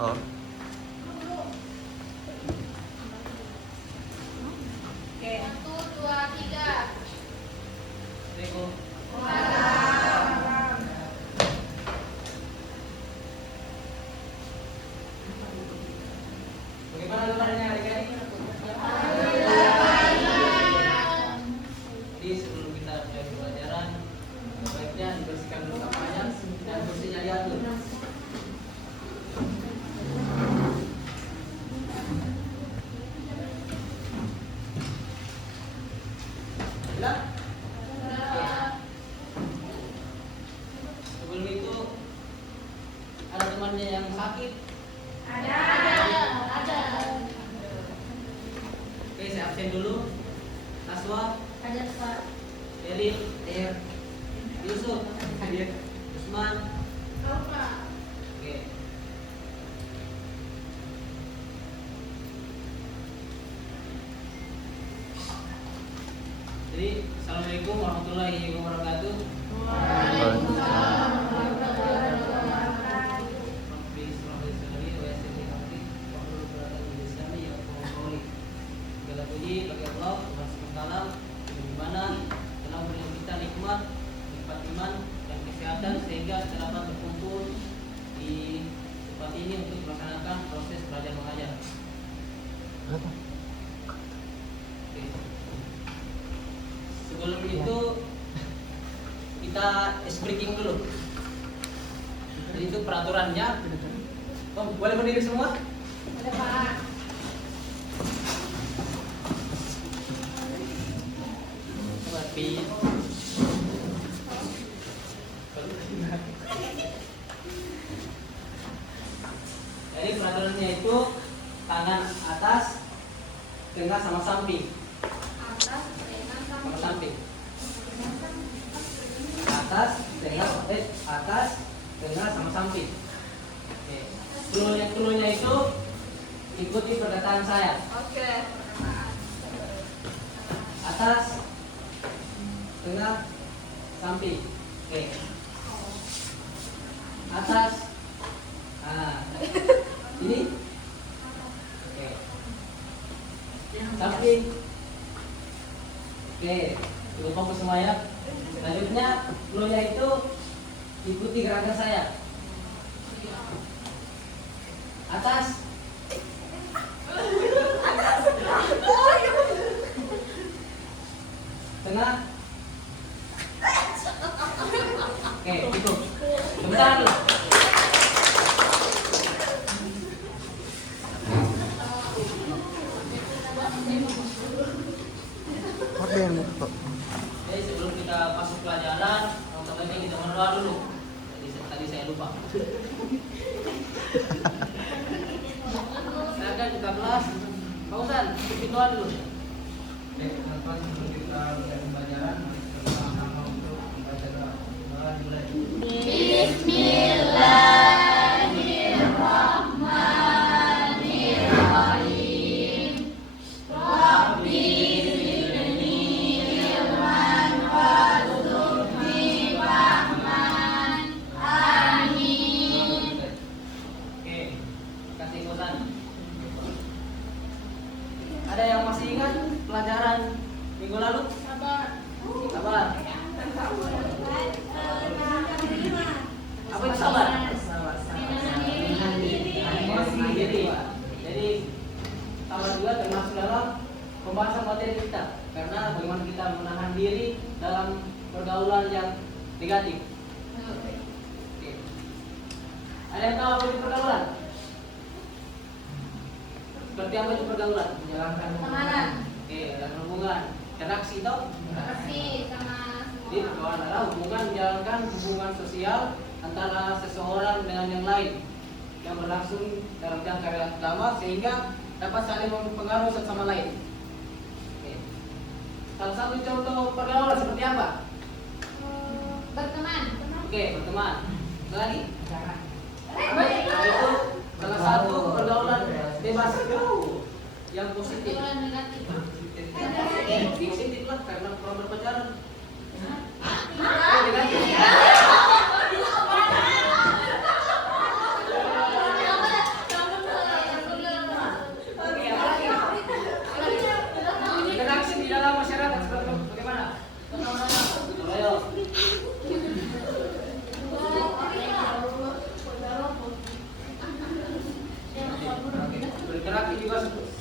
Oh. Oke, 1, 2, 3. Assalamualaikum. Bagaimana kabarnya adik-adik? Jadi sebelum kita mulai pelajaran, sebaiknya dibersihkan dulu kamarnya dan kursinya diatur. Jelas? Sebelum itu ada temannya yang sakit. Ada. Oke, saya absen dulu. Naswa, Ada, Pak. Elin, Yusuf, Usman. Tahu, Pak. Oke. Jadi, assalamualaikum warahmatullahi wabarakatuh. Segala puji bagi Allah Subhanahu di mana telah memberikan kita nikmat iman dan kesehatan sehingga kita dapat berkumpul di tempat ini untuk melaksanakan proses belajar mengajar. Oke. Sebelum itu kita breaking dulu. Jadi itu peraturannya. Oh, boleh berdiri semua? Ada, Pak. Tapi jadi peraturannya itu tangan atas, tengah sama samping. Atas, tengah, Sama samping. samping. Atas, tengah sama samping. Oke. Cluenya itu ikuti perkataan saya. Oke. Atas, tengah, samping. Oke. Atas. Nah. Ini. Oke. Samping. Oke. Cukup fokus semua ya. Selanjutnya, flow-nya itu ikuti gerakan saya. Atas. Tengah. Oke, cukup. Sebentar dulu. Jadi sebelum kita masuk pelajaran, sebaiknya kita berdoa dulu. Tadi saya lupa. Silakan kita kelas. Pausan, bikin doa dulu. Oke, teman-teman, sebelum kita mulai pembelajaran, sama-sama untuk membaca doa. Doa dimulai. Bismillahirrahmanirrahim. Rabbi zidni ilman warzuqni fahman. Amin. Oke, kasih pausan. Ada yang masih ingat pelajaran minggu lalu? Sabar. Sabar. Apa itu sabar? Menahan diri. Jadi sabar juga termasuk dalam pembahasan materi kita. Karena bagaimana kita menahan diri dalam pergaulan yang negatif. Oke. Ada yang tahu apa itu pergaulan? Seperti apa itu pergaulan? Menjalankan Pertemanan. Oke, dan hubungan. Interaksi tau? Kasih sama Jadi semua. pergaulan adalah hubungan menjalankan hubungan sosial antara seseorang dengan yang lain yang berlangsung dalam jangka relatif lama sehingga dapat saling mempengaruhi satu sama lain. Oke. Salah satu contoh pergaulan seperti apa? Berteman. Oke, berteman. Ada lagi? Apa itu? Salah satu pergaulan bebas yang positif. Pergaulan negatif. Positif lah karena kurang berpacaran.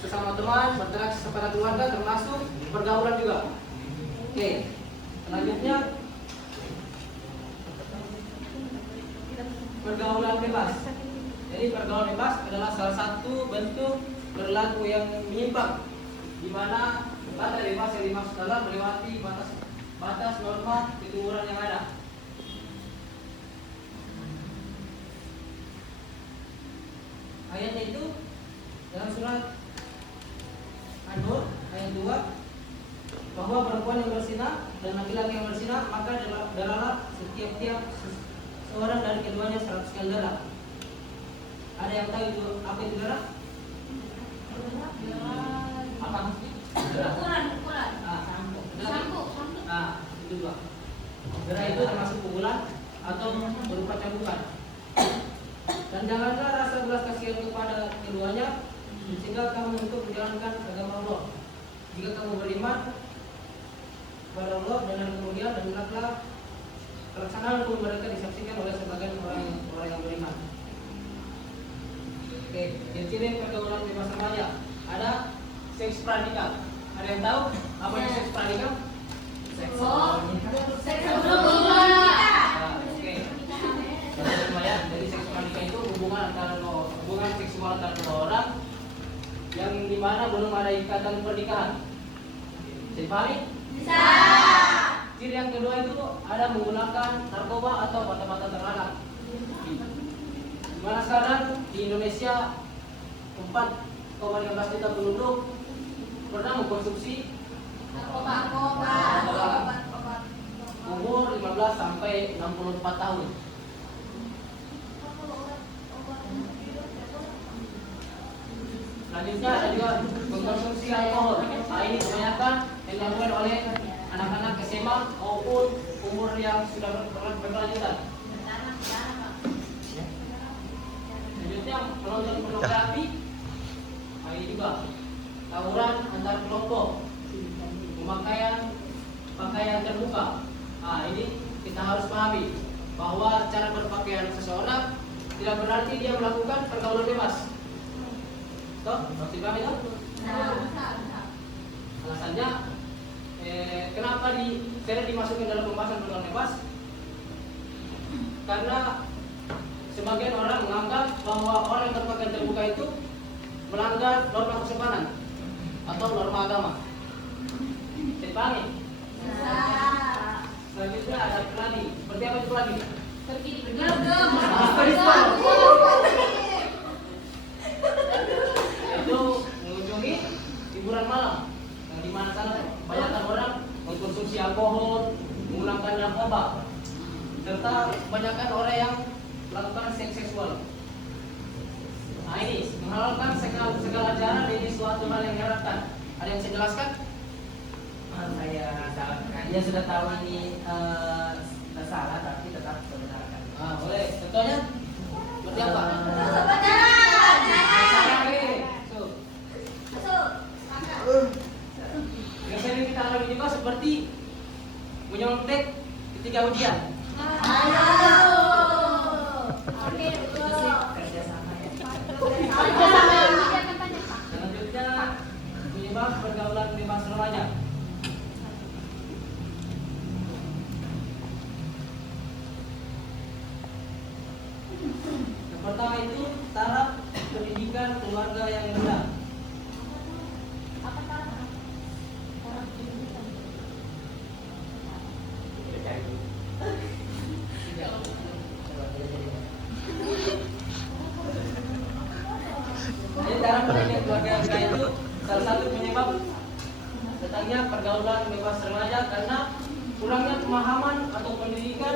sesama teman, berinteraksi kepada keluarga, termasuk pergaulan juga. Oke, selanjutnya pergaulan bebas. Jadi pergaulan bebas adalah salah satu bentuk perilaku yang menyimpang, di mana kata bebas yang dimaksud adalah melewati batas norma keturunan yang ada. Ayatnya itu dalam surat An-Nur ayat 2, bahwa perempuan yang berzina dan laki-laki yang berzina, maka darahlah setiap seorang dari keduanya 100 kali darah. Ada yang tahu itu apa itu darah? Apa? Ukuran. Sampo. Itu dua. Darah itu termasuk pukulan atau berupa cambukan. Dan janganlah rasa belas kasihan kepada keduanya, mencegah kamu untuk menjalankan agama Allah. Jika kamu beriman kepada Allah dan hari kemudian, dan hendaklah pelaksanaan hukum mereka disaksikan oleh sebagian orang yang beriman. Oke, ciri pergaulan bebas remaja. Ada seks radikal. Ada yang tahu apa itu seks radikal? Seks lumayan. Jadi seks radikal itu hubungan seksual antara dua orang yang dimana belum ada ikatan pernikahan. Bisa dipahami? Bisa. Ciri yang kedua itu ada menggunakan narkoba atau mata-mata terlarang. Dimana sekarang di Indonesia 4,15 juta penduduk pernah mengkonsumsi narkoba umur 15 sampai 64 tahun. Selanjutnya ada juga mengkonsumsi alkohol. Ini kebanyakan yang dilakukan oleh anak-anak SMA maupun umur yang sudah berkelanjutan. Selanjutnya menonton pornografi. Ini juga tawuran antar kelompok, pakaian terbuka. Ini kita harus pahami bahwa cara berpakaian seseorang tidak berarti dia melakukan pergaulan bebas. Harus dipahami toh? Alasannya kenapa tidak dimasukkan dalam pembahasan pergaulan bebas? Karena sebagian orang menganggap bahwa orang yang berpakaian terbuka itu melanggar norma kesopanan atau norma agama. Dipahami? Selanjutnya ada pelagi. Seperti apa itu pelagi? Pergi Itu mengunjungi hiburan malam yang di mana sana banyak orang mengkonsumsi alkohol, menggunakan narkoba, serta kebanyakan orang yang melakukan seks seksual. Ini menghalalkan segala cara dari suatu hal yang diharapkan. Ada yang saya jelaskan? Dia sudah tahu ini salah tapi tetap membenarkan. Boleh. Contohnya seperti apa? Yang sering kita alami juga seperti menyontek ketika ujian. Selanjutnya penyebab pergaulan bebas remaja. Yang pertama itu taraf pendidikan keluarga yang rendah. Jadi taraf pendidikan keluarga yang rendah itu salah satu penyebab datangnya pergaulan bebas remaja karena kurangnya pemahaman atau pendidikan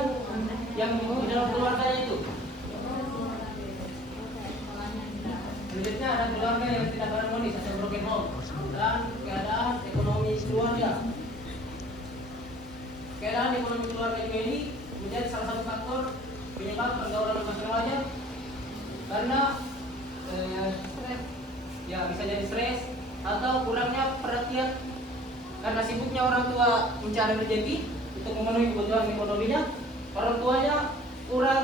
yang di dalam keluarganya itu. Selanjutnya ada keluarga yang tidak harmonis atau broken home dan keadaan ekonomi keluarga. Keadaan ekonomi keluarga ini menjadi salah satu faktor penyebab pergaulan bebas remaja karena bisa jadi stres atau kurangnya perhatian karena sibuknya orang tua mencari rezeki untuk memenuhi kebutuhan ekonominya, orang tuanya kurang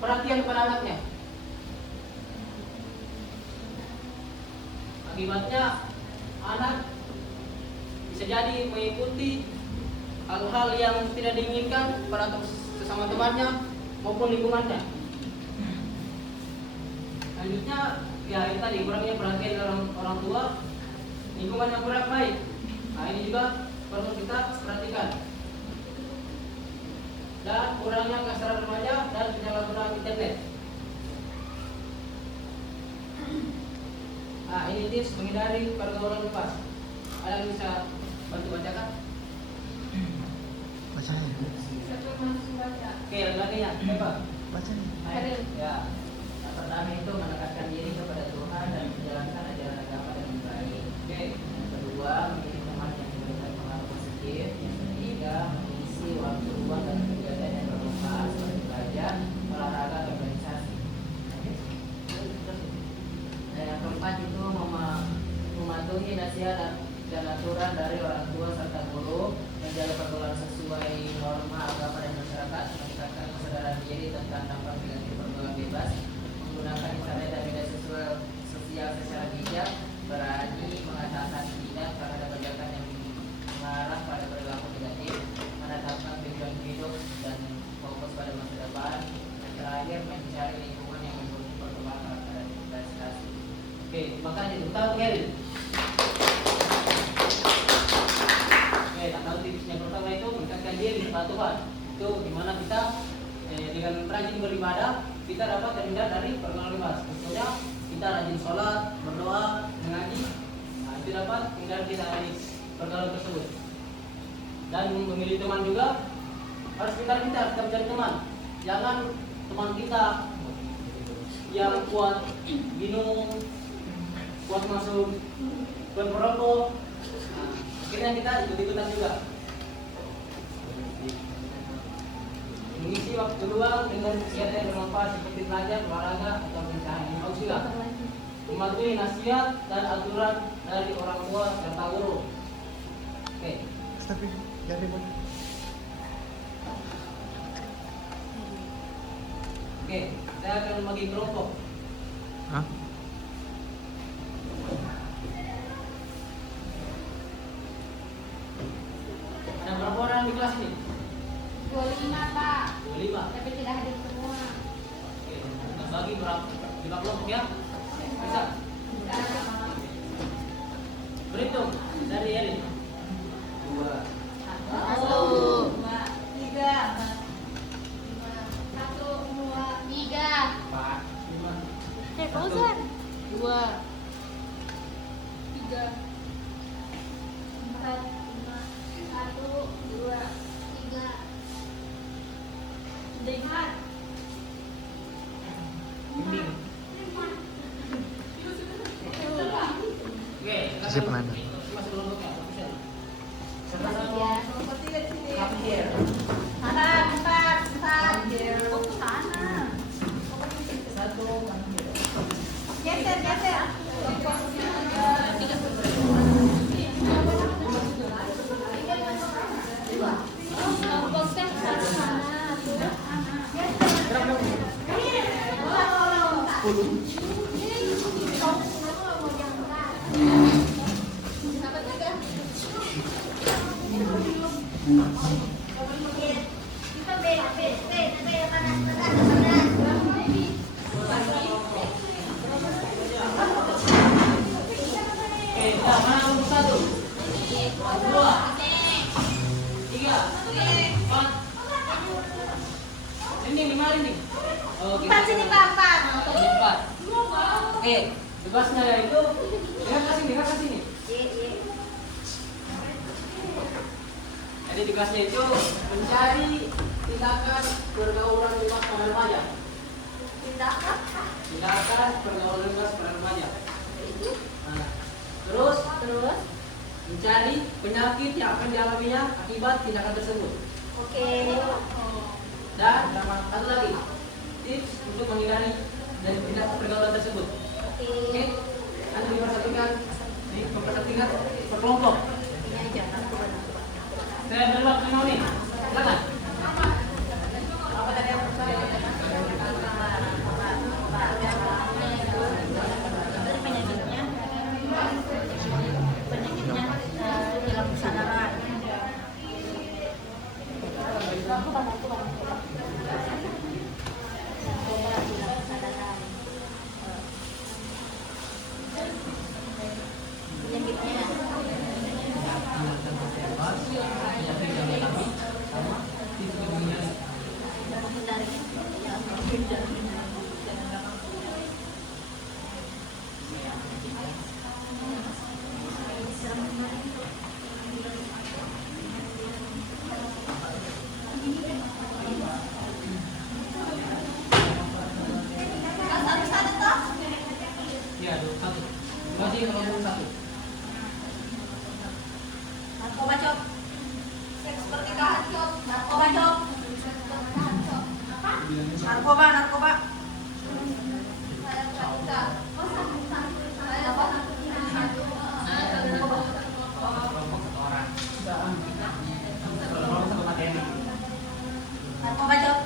perhatian kepada anaknya. Akibatnya anak bisa jadi mengikuti hal-hal yang tidak diinginkan pada sesama temannya maupun lingkungannya. Selanjutnya, ya itu tadi kurangnya perhatian dari orang tua, lingkungan yang kurang baik. Nah ini juga perlu kita perhatikan. Dan kurangnya kesetaraan remaja dan penyalahgunaan internet. Nah ini tips menghindari pergaulan bebas. Ada yang bisa bantu bacakan? Bacanya. Oke, lagi-laginya, coba. Bacanya. Ya. Yang pertama itu mendekatkan diri kepada Tuhan dan menjalankan ajaran agama dengan baik. Oke. Yang kedua, memilih teman yang memberikan pengaruh positif. Yang ketiga, mengisi waktu luang dan kegiatan yang bermanfaat seperti belajar, olahraga, dan organisasi. Dan yang keempat itu mematuhi nasihat dan aturan dari orang tua serta guru, menjaga pergaulan sesuai norma agama dan masyarakat, meningkatkan kesadaran diri tentang dampak negatif pergaulan bebas, menggunakan internet dan media sosial secara bijak, berani mengatakan tidak terhadap kegiatan yang mengarah pada perilaku negatif, menetapkan tujuan hidup dan fokus pada masa depan, dan terakhir mencari lingkungan yang mendukung perkembangan karakter dan prestasi. Oke, terima kasih. Kita Kelly. Oke, tahu tips yang pertama itu mendekatkan diri kepada Tuhan. Itu dimana kita dengan rajin beribadah kita dapat terhindar dari pergaulan bebas. Contohnya kita rajin sholat, berdoa, mengaji. Nah, itu dapat menghindari kita dari pergaulan tersebut. Dan memilih teman juga harus kita mencari teman. Jangan teman kita yang kuat minum, kuat masuk, kuat merokok. Nah, akhirnya kita ikut-ikutan juga. Mengisi waktu luang dengan kegiatan yang bermanfaat seperti belajar, olahraga, atau mencari juga. Mematuhi nasihat dan aturan dari orang tua serta guru. Oke. Tapi jadi Oke, saya akan membagi kelompok. Hah? Ada berapa orang di kelas ini? 25 Pak, 25. tapi tidak hadir semua. Oke, kita bagi berapa? 5 kelompok ya? Bisa? Berhitung dari Eri. 2, 1, 2, 3, 1, 2, 3, 4, 5. Fauzan 2, 3, 4, 5, 1, 2, 3. Dengar. Bimbing. Oke, Siap, Nanda. masuk kelompoknya. Official. come here. Satu, come here. Geser. Oke, kita mana nomor 1? 2, 3, 4. Ini 5 ini. Oke. 4 sini Pak, 4. 4. Oke, tugasnya yaitu lihat ke sini. Jadi tugasnya itu mencari tindakan pergaulan bebas pada remaja. Tindakan pergaulan bebas pada remaja. Nah, terus mencari penyakit yang akan dialaminya akibat tindakan tersebut. Oke. Dan satu lagi tips untuk menghindari dari tindakan pergaulan tersebut. Oke, nanti dipersatukan per kelompok. Saya beri waktu 5 menit. Silakan. Apa tadi yang pertama? Penyakitnya Satu-satu toh. Ya, 21. Masih nomor 21. Narkoba cop. Seks pernikahan cop. Narkoba cop. Narkoba, narkoba. Narkoba cop.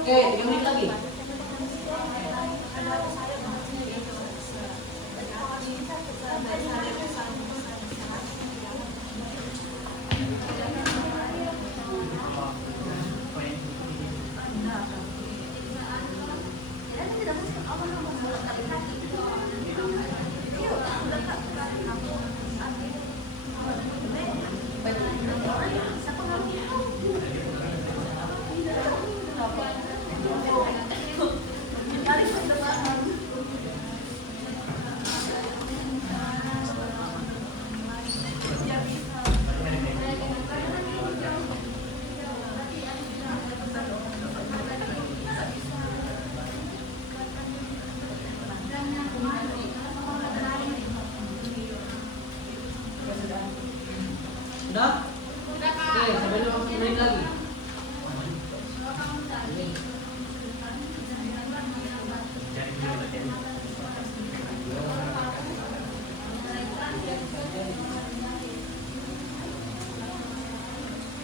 Oke, 3 menit lagi. Sudah? Oke, sampai 15 menit lagi.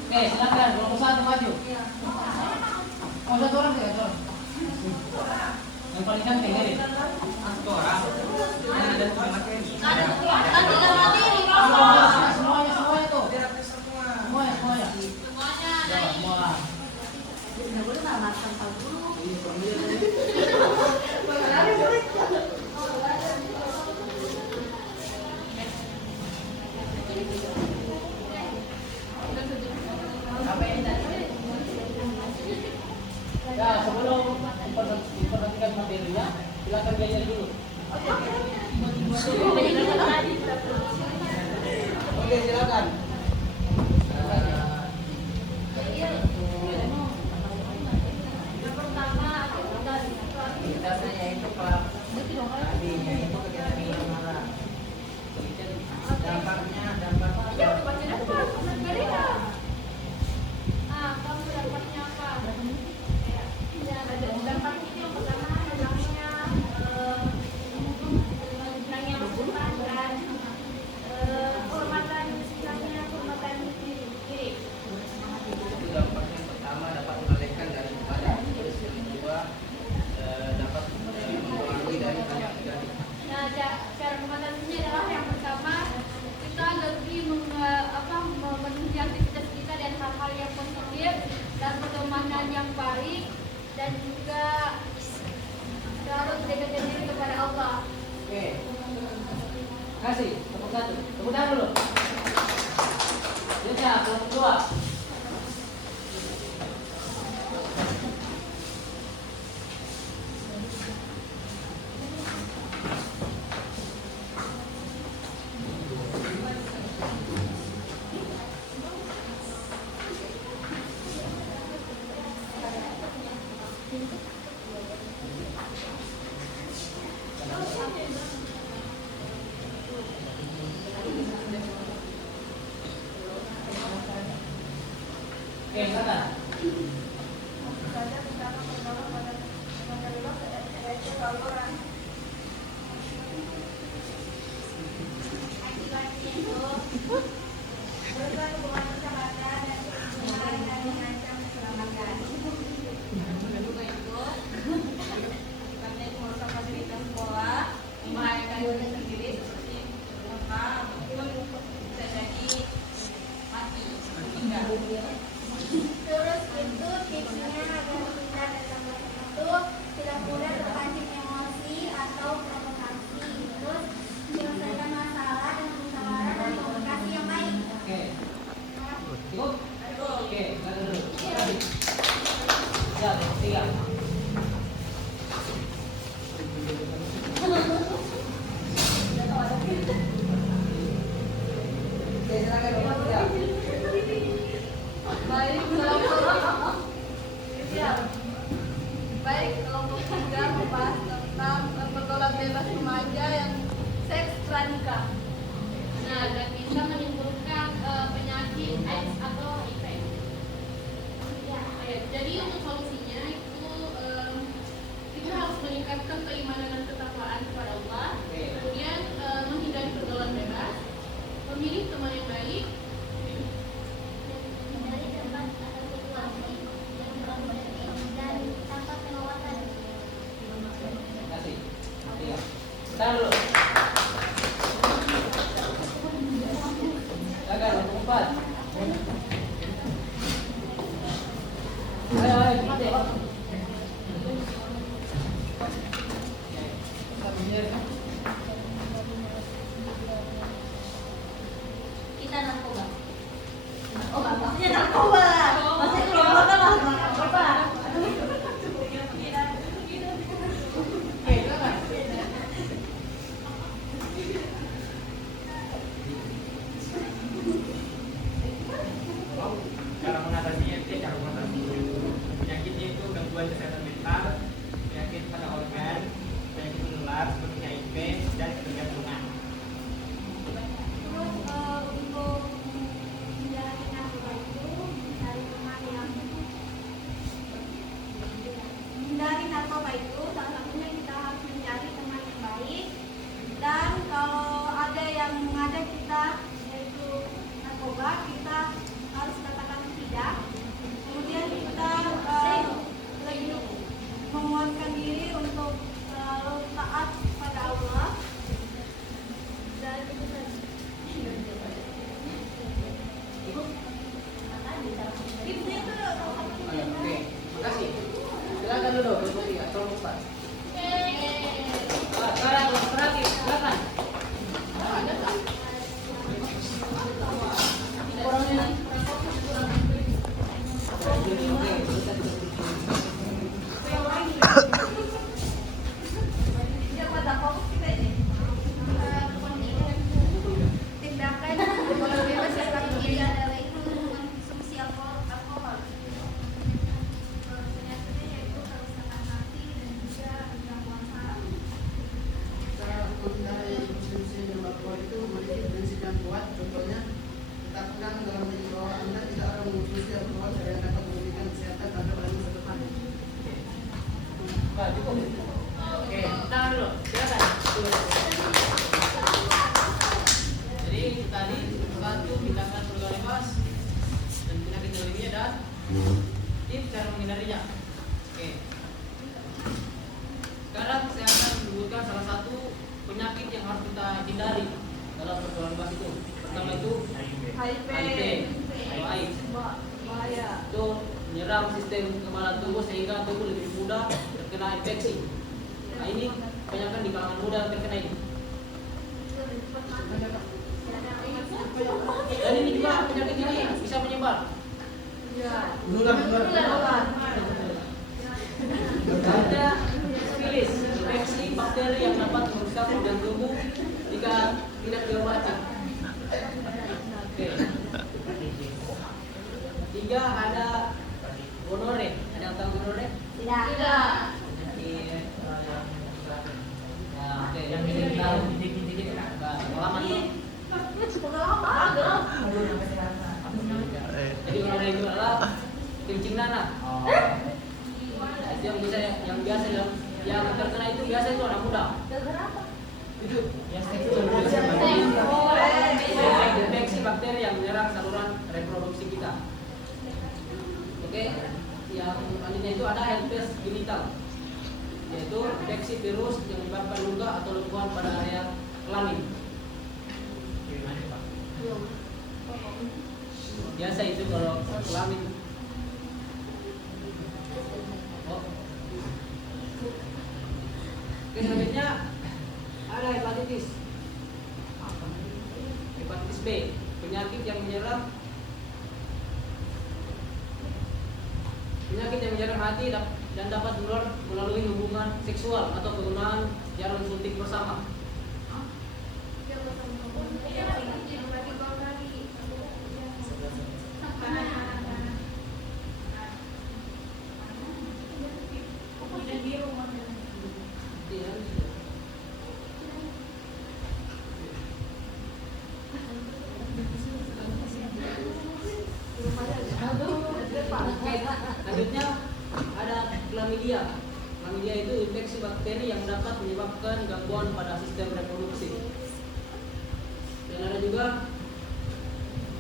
Oke, silakan. Kelompok 1 maju. Oh, 1 orang tidak, 1 orang. Yang paling cantik ini. 1 orang. Ada semuanya tuh. Semuanya. Ya, semua. Ya, sebelum diperhatikan materinya, silakan belajar dulu. Oke, silakan. Dasarnya itu Pak, tadinya itu kegiatan marah. Dampaknya cara mengatasinya adalah yang pertama kita lebih memenuhi aktivitas kita dan hal-hal yang positif dan pertemanan yang baik dan juga harus dekatkan diri kepada Allah. Oke. Kasih, tepuk satu. Tepuk tangan dulu. Ya, kelompok 2. Oke, silakan. Membahayakan diri sendiri seperti luka ataupun bisa jadi mati, meninggal. Terus itu tipsnya agar kita dalam bertemu itu tidak mudah terpancing emosi atau provokasi. Terus menyelesaikan masalah dengan musyawarah dan komunikasi yang baik. Oke. Cukup? Oke, silakan dulu. Terima kasih. Ya, tiga. Oke, silakan nomor tiga. Baik, kelompok 3 membahas tentang pergaulan bebas remaja yang seks pranikah. Nah, dan bisa menimbulkan penyakit AIDS atau HIV. Ya, jadi untuk solusinya itu kita harus meningkatkan keimanan dan ketakwaan kepada Allah. Kemudian menghindari pergaulan bebas, memilih teman yang baik, Hindari tempat atau situasi yang berbahaya dan tempat perawatan. Terima kasih. Tiga. Tahan dulu. Silakan nomor 4. Ayo, cepat ya, Pak. kita narkoba. Oh, maksudnya narkoba. Maksudnya kelompoknya lah narkoba. Oke, silakan. Cara mengatasinya itu cara mengatasi penyakitnya itu gangguan kesehatan mental, penyakit pada organ, penyakit menular seperti HIV dan ketergantungan. Terus untuk menjalani narkoba itu mencari teman yang menghindari narkoba itu salah satunya kita harus mencari teman yang baik, dan kalau ada yang mengajak kita yaitu narkoba kita harus katakan tidak. Kemudian kita lebih menguatkan diri untuk selalu taat pada Allah. Dan itu saja. Tipsnya itu salah satunya. Oke, makasih. Silakan dulu, nomor 3, nomor 4. Sekarang nomor terakhir, silakan. Tindakan pergaulan bebas yang terjadi adalah itu konsumsi alkohol. Penyakitnya yaitu kerusakan hati dan juga gangguan saraf. Cara menghindari konsumsi narkoba itu memiliki prinsip yang kuat. Contohnya, tetapkan dalam diri bahwa Anda tidak akan mengkonsumsi alkohol yang dapat merugikan kesehatan Anda pada masa depan. Pak, cukup. Oke, tahan dulu. Silakan. Jadi tadi satu tindakan pergaulan bebas dan penyakit lainnya dan tips cara menghindarinya. Oke. Sekarang saya akan menyebutkan salah satu penyakit yang harus kita hindari dalam pergaulan bebas itu. Pertama itu HIV atau AIDS. Bahaya. Itu menyerang sistem kekebalan tubuh sehingga tubuh lebih mudah terkena infeksi. Nah, ini kebanyakan di kalangan muda terkena ini. Dan ini juga penyakit ini bisa menyebar. Menular. Ada sifilis, infeksi bakteri yang dapat merusak organ tubuh jika tidak diobati. Oke. 3 ada gonore. Ada yang tahu gonore? Tidak. Tidak. Penyakit nah, yang biasa yang terkena itu biasa itu anak muda. Itu infeksi bakteri yang menyerang saluran reproduksi kita. Oke, yang selanjutnya itu ada herpes genital, yaitu infeksi virus yang menyebabkan luka atau lekuan pada area kelamin. Biasa itu kalau kelamin. Oh. Oke, selanjutnya ada hepatitis. Hepatitis B, penyakit yang menyerang hati dan dapat menular melalui hubungan seksual atau penggunaan jarum suntik bersama. Selanjutnya ada chlamydia. Chlamydia itu infeksi bakteri yang dapat menyebabkan gangguan pada sistem reproduksi. Dan ada juga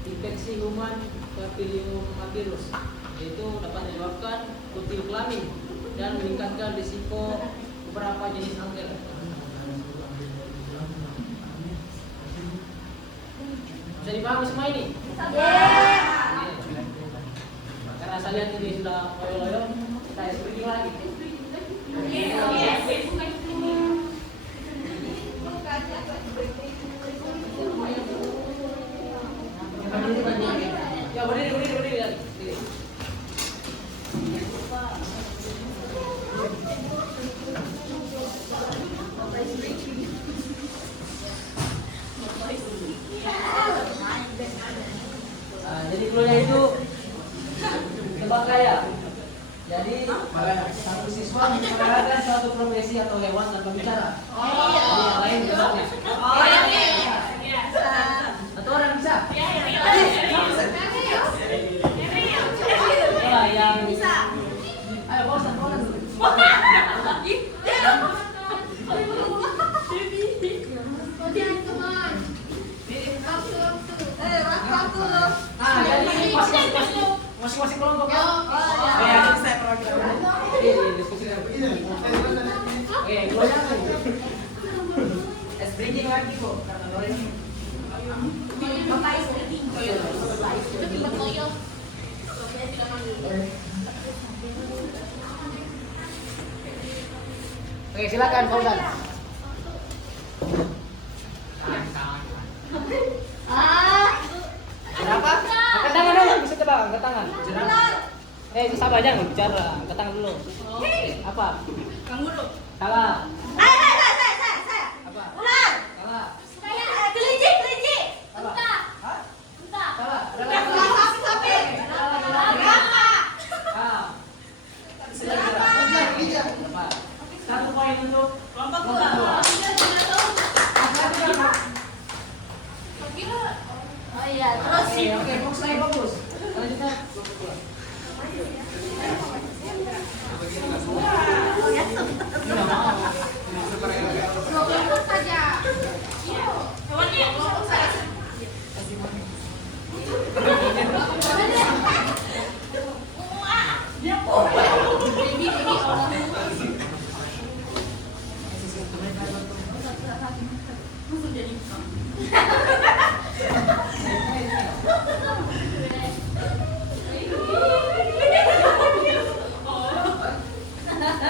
infeksi human papillomavirus, yaitu dapat menyebabkan kutil kelamin dan meningkatkan risiko beberapa jenis kanker. Bisa dipahami semua ini? Karena saya lihat ini sudah loyo-loyo, saya pergi lagi. Ya berdiri lagi. Jadi dulunya itu tebak kaya. Jadi satu siswa memperkenalkan suatu profesi atau hewan tanpa bicara. Jadi yang lain tebaknya. Satu orang bisa. Coba yang bisa. Ayo bosan. Jadi masing-masing kelompok ya. Bridging lagi kok karena Loren. Oke, silakan Fauzan. Berapa? Angkat tangan dulu, bisa coba angkat tangan. Itu sabar jangan bicara, angkat tangan dulu. Apa? Kamu dulu. Salah. Saya. Apa? Ular. Salah. Kelinci. Apa? Hah? Entah. Salah. Sapi. Berapa? 1 poin untuk Kelompok kelompok dua. Oh iya, terus Oke, fokus lagi fokus. Selanjutnya kelompok dua. Kelompok saja. Kelompok saja.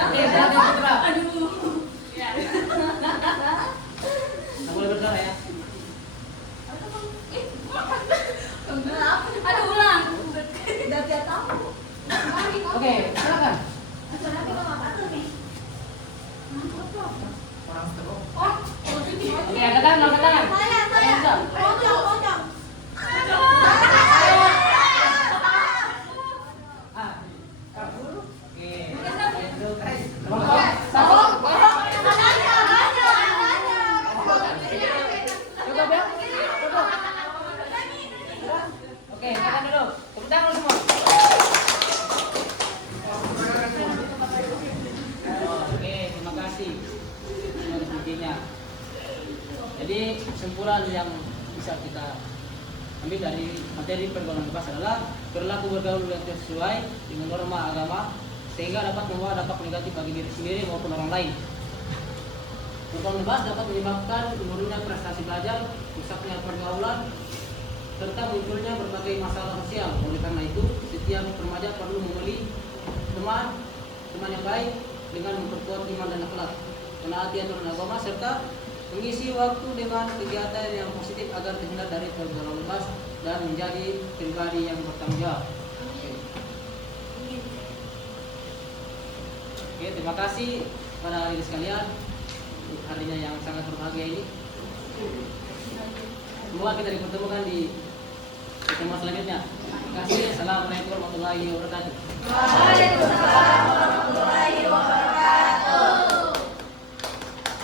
Oke, silakan Putra. Nggak boleh berdarah ya. Ada ulang. udah dia tahu. Oke, silakan. Oke, angkat tangan. Saya. Pocong. Kabur. Oke. kesimpulan yang bisa kita ambil dari materi pergaulan bebas adalah perilaku bergaul yang sesuai dengan norma agama sehingga dapat membawa dampak negatif bagi diri sendiri maupun orang lain. Pergaulan bebas dapat menyebabkan menurunnya prestasi belajar, rusaknya pergaulan, serta munculnya berbagai masalah sosial. Oleh karena itu, setiap remaja perlu memilih teman yang baik dengan memperkuat iman dan akhlak, menaati aturan agama, serta mengisi waktu dengan kegiatan yang positif agar terhindar dari pergaulan bebas dan menjadi pribadi yang bertanggung jawab. Oke, terima kasih pada hadirin sekalian untuk harinya yang sangat berbahagia ini. Semoga kita dipertemukan di pertemuan selanjutnya. Terima kasih. Assalamualaikum warahmatullahi wabarakatuh. Waalaikumsalam warahmatullahi